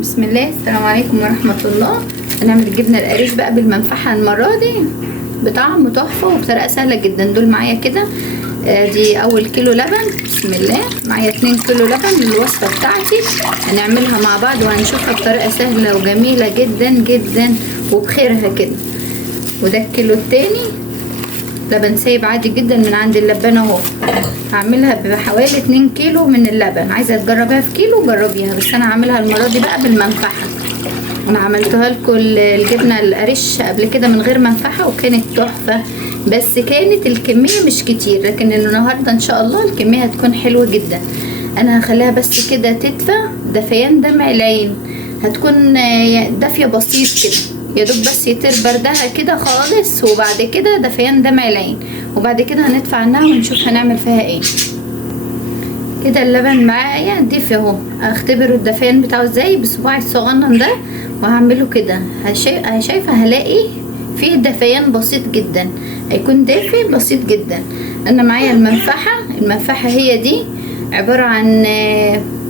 بسم الله. السلام عليكم ورحمة الله. هنعمل الجبنة القريش بقى بالمنفعة المرة دي بطعم تحفة وبطريقة سهلة جدا. دول معايا كده دي اول كيلو لبن. بسم الله. معايا 2 كيلو لبن. الوصفة بتاعتي هنعملها مع بعض وهنشوفها بطريقة سهلة وجميلة جدا جدا وبخيرها كده. وده الكيلو التاني لبن سايب عادي جدا من عند اللبان اهو. هعملها بحوالي 2 كيلو من اللبن. عايزه تجربيها في كيلو جربيها، بس انا هعملها المره دي بقى بالمنفعه. انا عملتها لكم الجبنه القريش قبل كده من غير منفعه وكانت تحفه، بس كانت الكميه مش كتير، لكن النهارده ان شاء الله الكميه هتكون حلوه جدا. انا هخليها بس كده تدفى دفيان دمع العين، هتكون دافيه بسيط كده يا دوب بس يطير بردها كده خالص، وبعد كده دفيان دمع العين، وبعد كده هندفع عنها ونشوف هنعمل فيها ايه. كده اللبن معايا دافي اهو. اختبر الدفيان بتاعه ازاي بصباعي الصغنن ده وهعمله كده. شايفه هلاقي فيه دفيان بسيط جدا، هيكون دافي بسيط جدا. انا معايا المنفعه هي دي عباره عن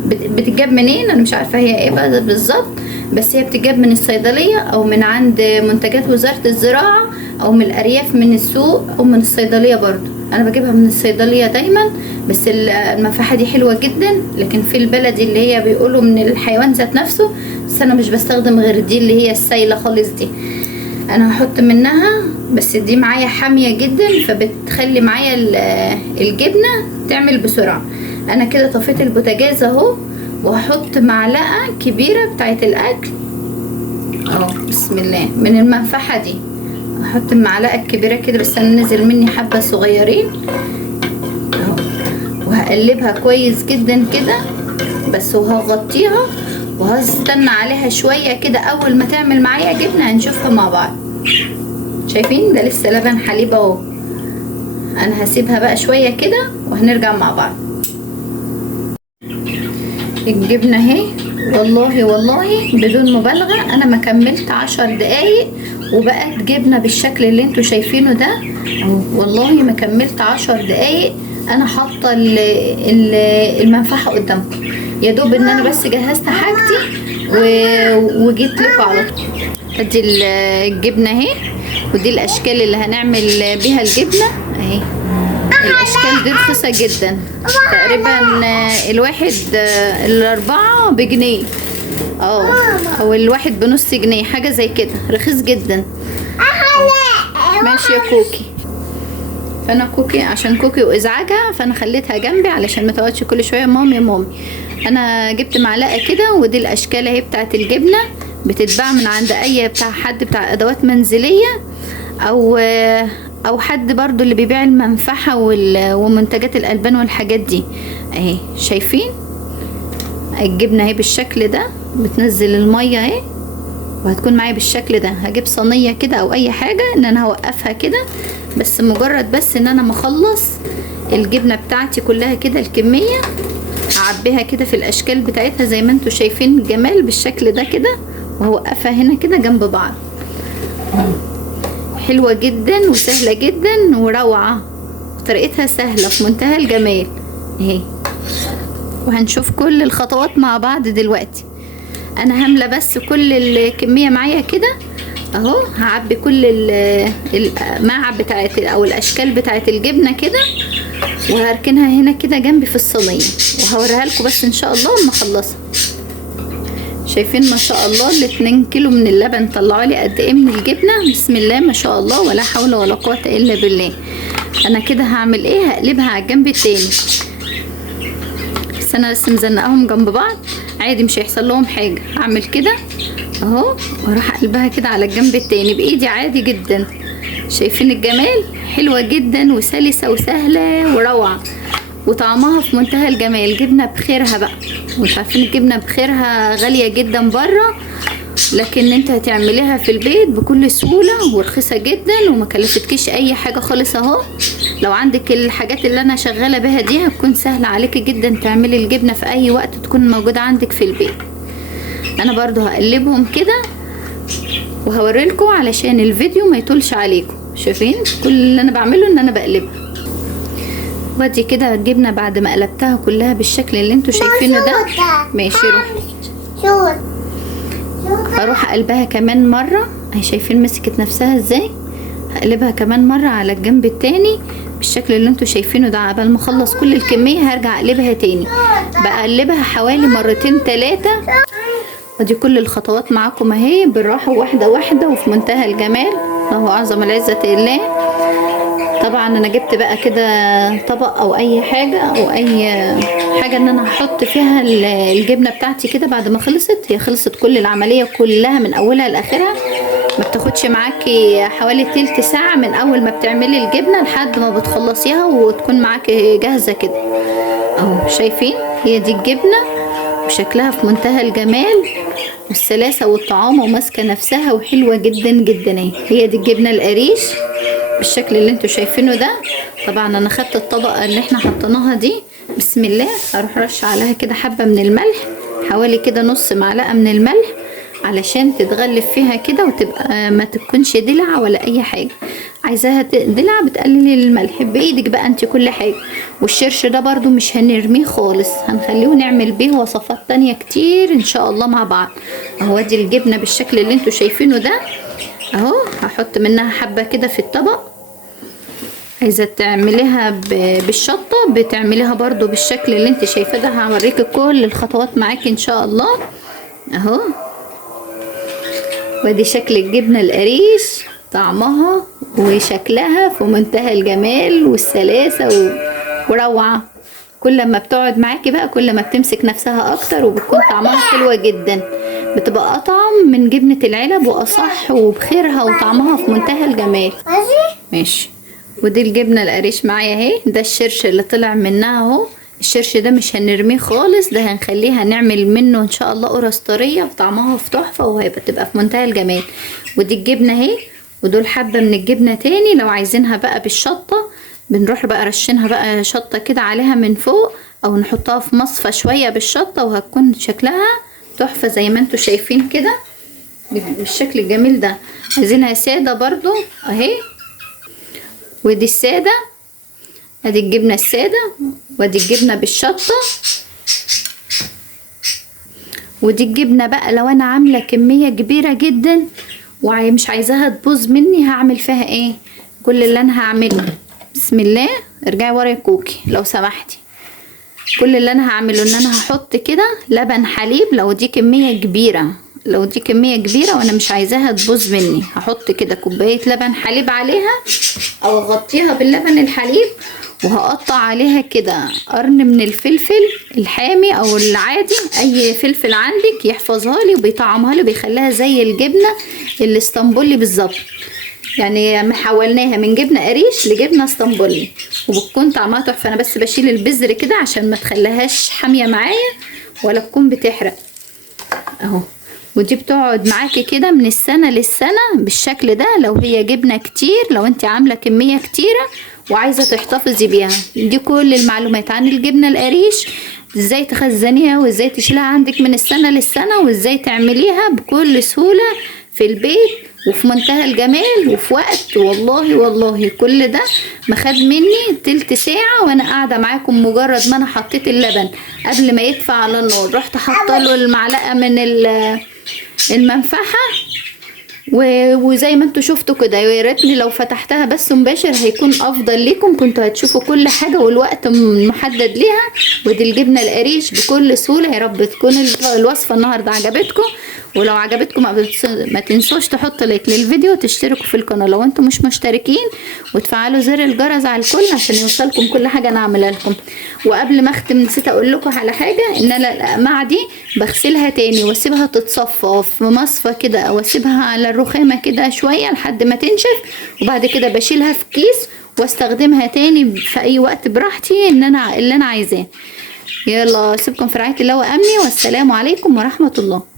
بتتجاب منين انا مش عارفه هي ايه بقى بالظبط، بس هي بتجاب من الصيدليه او من عند منتجات وزاره الزراعه او من الارياف من السوق او من الصيدليه. برضو انا بجيبها من الصيدليه دايما، بس المنفعه دي حلوه جدا. لكن في البلدي اللي هي بيقولوا من الحيوان ذات نفسه، بس انا مش بستخدم غير دي اللي هي السايله خالص دي. انا هحط منها، بس دي معايا حاميه جدا فبتخلي معايا الجبنه تعمل بسرعه. انا كده طفيت البوتاجاز اهو، وهحط معلقه كبيره بتاعه الاكل اهو. بسم الله. من المنفعه دي هحط المعلقه الكبيره كده، بس انا نزل مني حبه صغيرين اهو، وهقلبها كويس جدا كده بس، وهغطيها وهستنى عليها شويه كده. اول ما تعمل معايا جبنه هنشوفها مع بعض. شايفين ده لسه لبن حليب اهو. انا هسيبها بقى شويه كده وهنرجع مع بعض. الجبنه اهي، والله بدون مبالغه انا ما كملت 10 دقايق وبقت جبنه بالشكل اللي انتوا شايفينه ده اهو. والله ما كملت 10 دقايق. انا حاطه المنفعه قدامكم، يا دوب ان انا بس جهزت حاجتي وجيت لكم على طول. ادي الجبنه اهي، ودي الاشكال اللي هنعمل بيها الجبنه اهي. الاشكال دي رخيصه جدا، تقريبا الواحد الاربعه بجنيه او الواحد بنص جنيه، حاجه زي كده، رخيص جدا. ماشي يا كوكي. فانا كوكي عشان كوكي وازعاجها فانا خليتها جنبي علشان ما تقعدش كل شويه مامي. انا جبت معلقه كده، ودي الاشكال اهي بتاعت الجبنه. بتتباع من عند اي بتاع حد بتاع ادوات منزليه او حد برضو اللي بيبيع المنفعه ومنتجات الالبان والحاجات دي اهي. شايفين الجبنه اهي بالشكل ده، بتنزل الميه اهي، وهتكون معايا بالشكل ده. هجيب صينيه كده او اي حاجه ان انا هوقفها كده، بس مجرد بس ان انا مخلص الجبنه بتاعتي كلها كده الكميه، هعبيها كده في الاشكال بتاعتها زي ما انتوا شايفين الجمال بالشكل ده كده، وهوقفها هنا كده جنب بعض. حلوه جدا وسهله جدا وروعه، طريقتها سهله في منتهى الجمال اهي. وهنشوف كل الخطوات مع بعض دلوقتي. انا هملى بس كل الكميه معايا كده اهو. هعبي كل المعب بتاعت او الاشكال بتاعت الجبنه كده، وهركنها هنا كده جنبي في الصينيه، وهوريها لكم بس ان شاء الله لما اخلصها. شايفين ما شاء الله 2 كيلو من اللبن طلعوا لي قد ايه من الجبنه. بسم الله ما شاء الله، ولا حول ولا قوه الا بالله. انا كده هعمل ايه؟ هقلبها على الجنب التاني، بس انا لسه مزنقاهم جنب بعض عادي مش هيحصل لهم حاجه. هعمل كده اهو، واروح اقلبها كده على الجنب التاني بايدي عادي جدا. شايفين الجمال؟ حلوه جدا وسلسه وسهله وروعه، وطعمها في منتهى الجمال. جبنه بخيرها بقى، وانتوا عارفين الجبنه بخيرها غاليه جدا بره، لكن انت هتعمليها في البيت بكل سهوله ورخيصه جدا وما كلفتكيش اي حاجه خالص اهو. لو عندك الحاجات اللي انا شغاله بها دي هتكون سهله عليكي جدا تعملي الجبنه في اي وقت تكون موجوده عندك في البيت. انا برضو هقلبهم كده وهوريلكم علشان الفيديو ما يطولش عليكم. شايفين كل اللي انا بعمله ان انا بقلبها. ودي كده الجبنه بعد ما قلبتها كلها بالشكل اللي انتوا شايفينه ده. ماشي روح اروح اقلبها كمان مره. اهي شايفين مسكت نفسها ازاي؟ هقلبها كمان مره على الجنب التاني بالشكل اللي انتوا شايفينه ده. قبل ما اخلص كل الكميه هرجع اقلبها تاني. بقلبها حوالي مرتين 3. ودي كل الخطوات معاكم اهي بالراحه، واحده واحده وفي منتهى الجمال. الله اعظم العزه لله. طبعا انا جبت بقى كده طبق او اي حاجه او اي حاجه ان انا هحط فيها الجبنه بتاعتي كده. بعد ما خلصت، هي خلصت كل العمليه كلها من اولها لاخرها، ما بتاخدش معاكي حوالي تلت ساعه من اول ما بتعملي الجبنه لحد ما بتخلصيها وتكون معاكي جاهزه كده. اهو شايفين هي دي الجبنه وشكلها في منتهى الجمال والسلاسه والطعامه وماسكه نفسها وحلوه جدا جدا. اهي هي دي الجبنه القريش بالشكل اللي انتوا شايفينه ده. طبعا انا خدت الطبقه اللي احنا حطيناها دي، بسم الله هروح رش عليها كده حبه من الملح، حوالي كده نص معلقه من الملح علشان تتغلف فيها كده وتبقى ما تكونش دلع ولا اي حاجه. عايزاها دلع بتقللي الملح بايدك بقى انت كل حاجه. والشرش ده برضو مش هنرميه خالص، هنخليه نعمل بيه وصفات تانية كتير ان شاء الله مع بعض. اهو دي الجبنه بالشكل اللي انتوا شايفينه ده اهو. هحط منها حبه كده في الطبق. عايزه تعمليها بالشطه بتعمليها برضو بالشكل اللي انت شايفاه ده. هوريكي كل الخطوات معاكي ان شاء الله اهو. ودي شكل الجبنه القريش، طعمها وشكلها في منتهى الجمال والسلاسه وروعه. كل ما بتقعد معاكي بقى كل ما بتمسك نفسها اكتر وبتكون طعمها حلوه جدا. بتبقى اطعم من جبنه العلب واصح وبخيرها وطعمها في منتهى الجمال. ماشي. ودي الجبنه القريش معايا اهي. ده الشرش اللي طلع منها اهو. الشرش ده مش هنرميه خالص، ده هنخليها نعمل منه ان شاء الله قرص طريه وطعمها في تحفه وهيبقى تبقى في منتهى الجمال. ودي الجبنه اهي. ودول حبه من الجبنه تاني لو عايزينها بقى بالشطه بنروح بقى رشينها بقى شطه كده عليها من فوق، او نحطها في مصفى شويه بالشطه وهتكون شكلها تحفه زي ما انتوا شايفين كده بالشكل الجميل ده. عايزينها ساده برضو اهي. ودي الساده، ادي الجبنه الساده، ودي الجبنه بالشطه. ودي الجبنه بقى لو انا عامله كميه كبيره جدا ومش عايزاها تبوظ مني هعمل فيها ايه. كل اللي انا هعمله بسم الله، ارجعي ورا يا كوكي لو سمحتي. كل اللي انا هعمله ان انا هحط كده لبن حليب. لو دي كميه كبيره وانا مش عايزاها تبوظ مني هحط كده كوبايه لبن حليب عليها او اغطيها باللبن الحليب، وهقطع عليها كده قرن من الفلفل الحامي او العادي، اي فلفل عندك يحفظها لي وبيطعمها لي وبيخليها زي الجبنه الاسطنبولي بالظبط. يعني حولناها من جبنه قريش لجبنه اسطنبولي وبتكون طعمها تحفه. انا بس بشيل البذر كده عشان ما تخليهاش حاميه معايا ولا تكون بتحرق اهو. ودي بتقعد معاكي كده من السنه للسنه بالشكل ده لو هي جبنه كتير. لو انت عامله كميه كتيره وعايزه تحتفظي بيها. دي كل المعلومات عن الجبنه القريش، ازاي تخزنيها وازاي تشيلها عندك من السنه للسنه وازاي تعمليها بكل سهوله في البيت وفي منتهى الجمال وفي وقت. والله كل ده ما خد مني تلت ساعة وانا قاعدة معاكم. مجرد ما انا حطيت اللبن قبل ما يدفع على النار رحت حاطه له المعلقة من المنفعة وزي ما انتوا شفتوا كده. يا ريتني لو فتحتها بس مباشر هيكون افضل ليكم، كنتوا هتشوفوا كل حاجه والوقت محدد ليها. ودي الجبنه القريش بكل سهوله. يا رب تكون الوصفه النهارده عجبتكم، ولو عجبتكم ما تنسوش تحطوا لايك للفيديو وتشتركوا في القناه لو انتم مش مشتركين، وتفعلوا زر الجرس على الكل عشان يوصلكم كل حاجه انا اعملها لكم. وقبل ما اختم نسيت اقول لكم على حاجه، ان انا الاقماع دي بغسلها تاني واسيبها تتصفى في مصفى كده، واسيبها على الرخامه كده شويه لحد ما تنشف، وبعد كده بشيلها في كيس واستخدمها تاني في اي وقت براحتي اللي انا عايزاه. يلا اسيبكم في رعايه الله وامني، والسلام عليكم ورحمه الله.